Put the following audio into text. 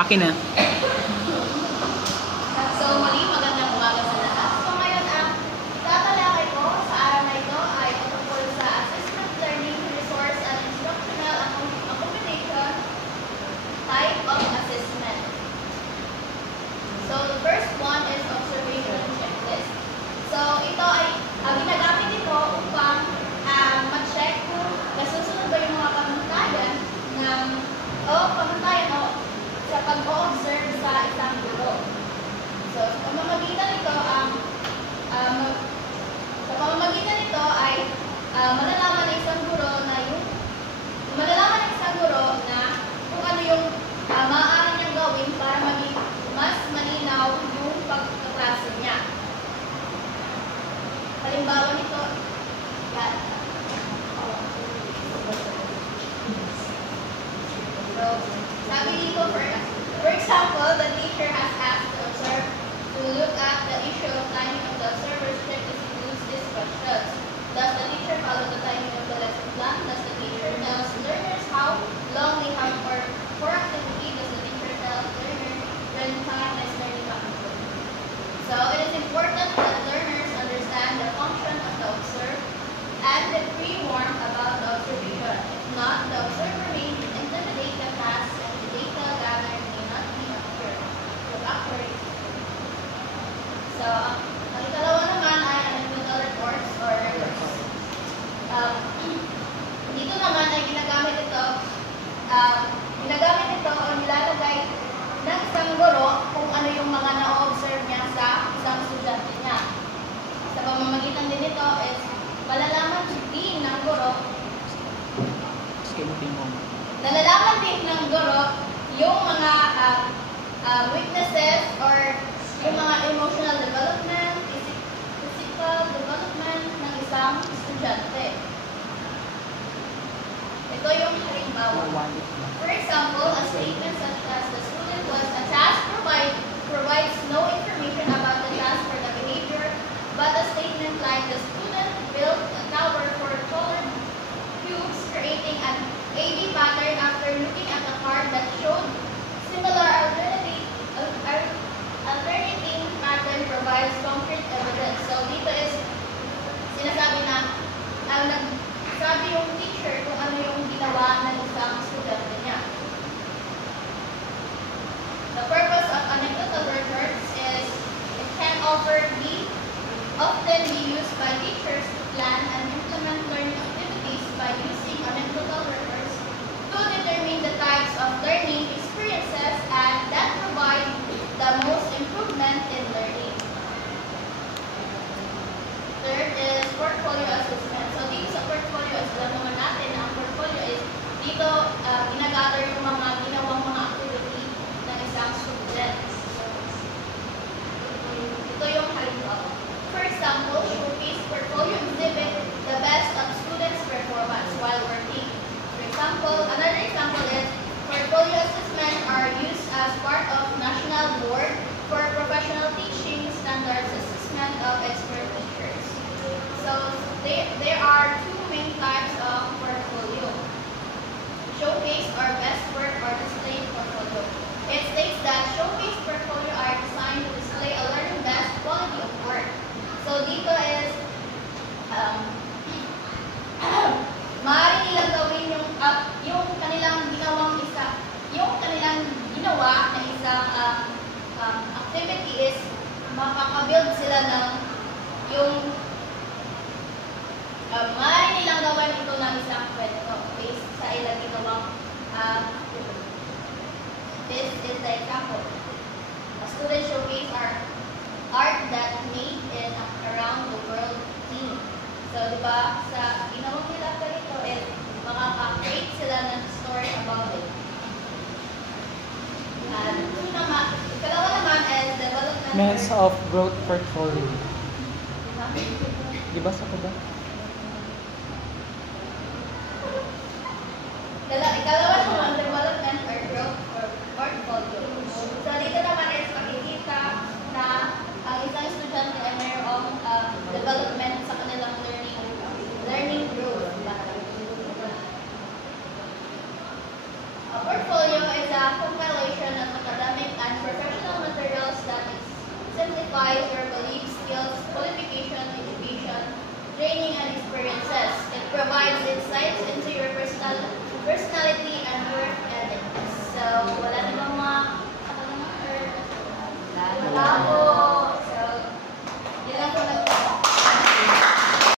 Akin na. So, muli, magandang umaga sa lahat. So, ngayon ang itatalakay ko sa araw na ito ay tungkol sa assessment learning resource and instructional accommodation type of assessment. So, the first one is observation checklist. So, ito ay ginagamit ito upang ma-check kung nasusunod ba yung mga pamantayan sa pag-o-observe sa isang guro. So, sa pamamagitan nito ay malalaman ng isang guro na kung ano yung maaari niyang gawin para maging mas malinaw yung pagkaklase niya. Halimbawa nito, yan. So, sabi dito, for example, the teacher has asked the observer to look at the issue of timing of the observer's checklist includes these questions. Does the teacher follow the timing of the lesson plan? Does the teacher tell learners how long they have for activity? Does the teacher tell learners when time is learning activity? So, it is important that learners understand the function of the observer and be pre-warned about the observation. If not, the observer may intimidate the task and the data gathered may not be accurate. So, ang ikalawa naman ay anecdotal reports or reports. Dito naman ay ginagamit ito o nilalagay ng isang guro kung ano yung mga na-observe niya sa isang estudyante niya. Sa pamamagitan din nito is malalaman din ng guro yung mga weaknesses or yung mga emotional development, physical development ng isang estudyante. Ito yung halimbawa. For example, a statement such as the student was a task provides no information about the task or the behavior, but a statement like the student built a tower for colored cubes creating an AB pattern after looking at a card that showed similar alternating pattern provides concrete evidence. So dito is sinasabi na nagsabi yung teacher kung ano yung ginawa ng isang estudyante niya. The purpose of anecdotal reports is it can often be used by teachers to plan and implement learning activities by using anecdotal reports to determine the types of learning experiences and that provide the most improvement in learning. Third is portfolio assessment. So dito sa portfolio, alam naman natin na ang portfolio is dito ginagather yung mga ginawang mga activity ng isang student. Ito yung halimbawa. For example, showcase portfolio exhibit the best of students' performance while working. For example, another example is portfolio assessment are used as part of National Board for Professional Teaching Standards Assessment of Expert Teachers. So, there are two main types of portfolio. Showcase or best work or display portfolio. It states that showcase portfolio are designed to display a learning best quality of work. So, dito is maaari nilang gawin yung kanilang ginawa na isang activity is makakabuild sila ng maaari nilang gawin ito ng isang kwento based sa ilang ginawang this is the example. A student showcase art that made in around the world theme. So, diba, sa ginawang nila ito is makaka-create sila ng story about it. Ikalawa naman is development. Means of growth portfolio. Diba sa kada? Ikalawa naman, development or growth portfolio. So, dito naman is makikita na ang isang estudyante ay mayroong development sa kanilang learning growth. A portfolio is a compilation of training, and experiences. It provides insights into your personality and work ethic. So, wala na bang mga katanungan or wala po.